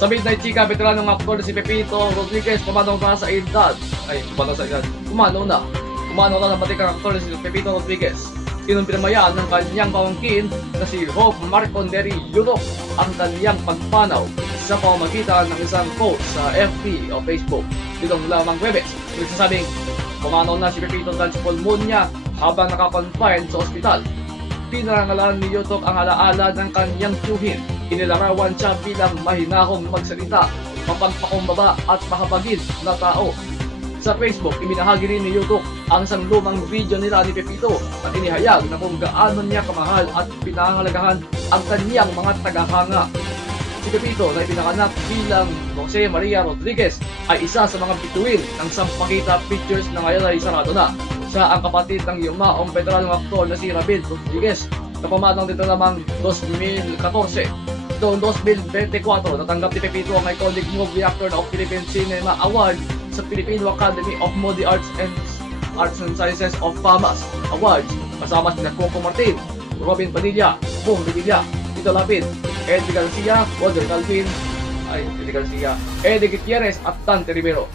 Sa Midnight Chika, veteranong aktor na si Pepito Rodriguez, pumanaw na sa edad. Pumanaw na ng batikang aktor na si Pepito Rodriguez. Kinumpirmayan ng kanyang pamangkin na si Hope Marconderi Yutok ang kanyang pagpanaw sa pamamagitan ng isang post sa FB o Facebook. Ditong lamang Webes, nagsasabing pumanaw na si Pepito dahil sa pulmonya habang nakakonfine sa ospital. Pinarangalan ni Yutok ang alaala ng kanyang tiyuhin. Inilarawan siya bilang mahinahong magsalita, mapagpakumbaba at makapagid na tao. Sa Facebook, iminahagi rin ni Yutok ang isang lumang video nila ni Pepito at inihayag na kung gaano niya kamahal at pinahalagahan ang kanyang mga tagahanga. Si Pepito na ipinakanap bilang Jose Maria Rodriguez ay isa sa mga bituin ng Sampakita Pictures na ngayon ay sarado na. Siya ang kapatid ng yumaong veteranong aktor na si Rabin Rodriguez na pumatang dito lamang 2014. Noong 2024, natanggap ni Pepito ang iconic movie actor of Philippine Cinema Award sa Filipino Academy of Modern Arts and Sciences of FAMAS Awards kasama sina Coco Martin, Robin Padilla, Bong Revilla, Tito Lapid, Eddie Garcia, Eddie Gutierrez at Tante Rivero.